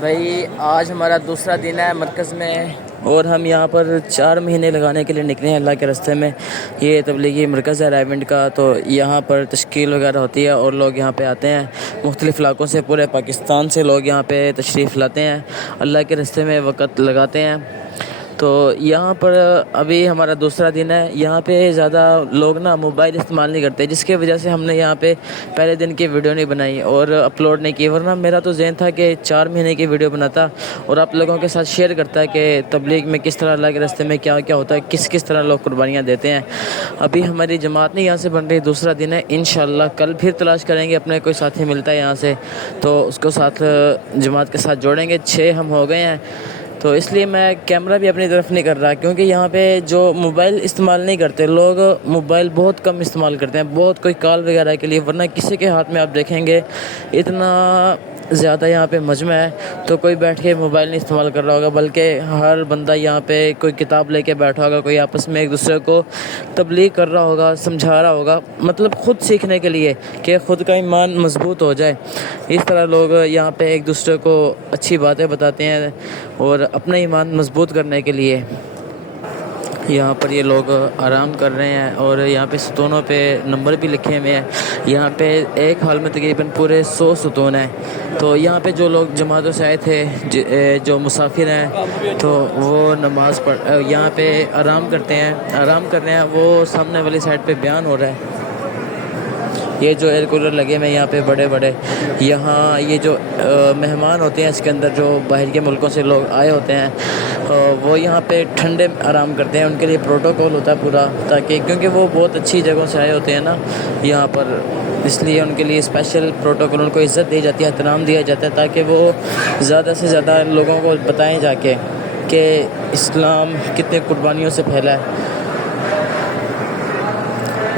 بھائی آج ہمارا دوسرا دن ہے مرکز میں، اور ہم یہاں پر 4 مہینے لگانے کے لیے نکلے ہیں اللہ کے راستے میں۔ یہ تبلیغی مرکز ہے رائے ونڈ کا، تو یہاں پر تشکیل وغیرہ ہوتی ہے اور لوگ یہاں پہ آتے ہیں مختلف علاقوں سے، پورے پاکستان سے لوگ یہاں پہ تشریف لاتے ہیں، اللہ کے راستے میں وقت لگاتے ہیں۔ تو یہاں پر ابھی ہمارا دوسرا دن ہے۔ یہاں پہ زیادہ لوگ موبائل استعمال نہیں کرتے، جس کی وجہ سے ہم نے یہاں پہ پہلے دن کی ویڈیو نہیں بنائی اور اپلوڈ نہیں کی، ورنہ میرا تو ذہن تھا کہ 4 مہینے کی ویڈیو بناتا اور آپ لوگوں کے ساتھ شیئر کرتا ہے کہ تبلیغ میں کس طرح اللہ کے راستے میں کیا کیا ہوتا ہے، کس طرح لوگ قربانیاں دیتے ہیں۔ ابھی ہماری جماعت نہیں یہاں سے بن رہی، دوسرا دن ہے، انشاءاللہ کل پھر تلاش کریں گے، اپنے کوئی ساتھی ملتا ہے یہاں سے تو اس کو ساتھ جماعت کے ساتھ جوڑیں گے۔ 6 ہم ہو گئے ہیں، تو اس لیے میں کیمرہ بھی اپنی طرف نہیں کر رہا، کیونکہ یہاں پہ جو موبائل استعمال نہیں کرتے لوگ، موبائل بہت کم استعمال کرتے ہیں، بہت کوئی کال وغیرہ کے لیے، ورنہ کسی کے ہاتھ میں آپ دیکھیں گے اتنا زیادہ یہاں پہ مجمع ہے تو کوئی بیٹھ کے موبائل نہیں استعمال کر رہا ہوگا، بلکہ ہر بندہ یہاں پہ کوئی کتاب لے کے بیٹھا ہوگا، کوئی آپس میں ایک دوسرے کو تبلیغ کر رہا ہوگا، سمجھا رہا ہوگا، مطلب خود سیکھنے کے لیے کہ خود کا ایمان مضبوط ہو جائے۔ اس طرح لوگ یہاں پہ ایک دوسرے کو اچھی باتیں بتاتے ہیں اور اپنا ایمان مضبوط کرنے کے لیے۔ یہاں پر یہ لوگ آرام کر رہے ہیں اور یہاں پہ ستونوں پہ نمبر بھی لکھے ہوئے ہیں۔ یہاں پہ ایک ہال میں تقریباً پورے 100 ستون ہیں، تو یہاں پہ جو لوگ جماعتوں سے آئے تھے، جو مسافر ہیں، تو وہ نماز یہاں پہ آرام کر رہے ہیں۔ وہ سامنے والی سائڈ پہ بیان ہو رہا ہے۔ یہ جو ایئر کولر لگے ہوئے ہیں یہاں پہ بڑے بڑے، یہاں یہ جو مہمان ہوتے ہیں اس کے اندر، جو باہر کے ملکوں سے لوگ آئے ہوتے ہیں، وہ یہاں پہ ٹھنڈے آرام کرتے ہیں، ان کے لیے پروٹوکول ہوتا ہے پورا، تاکہ کیونکہ وہ بہت اچھی جگہوں سے آئے ہوتے ہیں یہاں پر، اس لیے ان کے لیے اسپیشل پروٹوکول، ان کو عزت دی جاتی ہے، احترام دیا جاتا ہے، تاکہ وہ زیادہ سے زیادہ لوگوں کو بتائیں جا کے کہ اسلام کتنے قربانیوں سے پھیلا ہے۔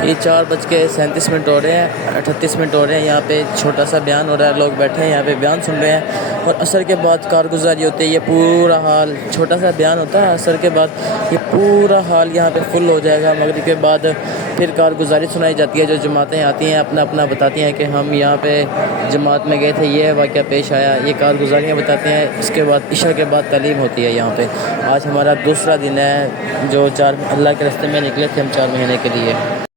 یہ 4:37 ہو رہے ہیں، 38 ہو رہے ہیں، یہاں پہ چھوٹا سا بیان ہو رہا ہے، لوگ بیٹھے ہیں یہاں پہ بیان سن رہے ہیں، اور عصر کے بعد کارگزاری ہوتی ہے۔ یہ پورا حال، چھوٹا سا بیان ہوتا ہے، عصر کے بعد یہ پورا حال یہاں پہ فل ہو جائے گا۔ مغرب کے بعد پھر کارگزاری سنائی جاتی ہے، جو جماعتیں آتی ہیں اپنا اپنا بتاتی ہیں کہ ہم یہاں پہ جماعت میں گئے تھے، یہ واقعہ پیش آیا، یہ کارگزاریاں بتاتے ہیں۔ اس کے بعد عشاء کے بعد تعلیم ہوتی ہے یہاں پہ۔ آج ہمارا دوسرا دن ہے، جو اللہ کے راستے میں نکلے تھے ہم 4 مہینے کے لیے۔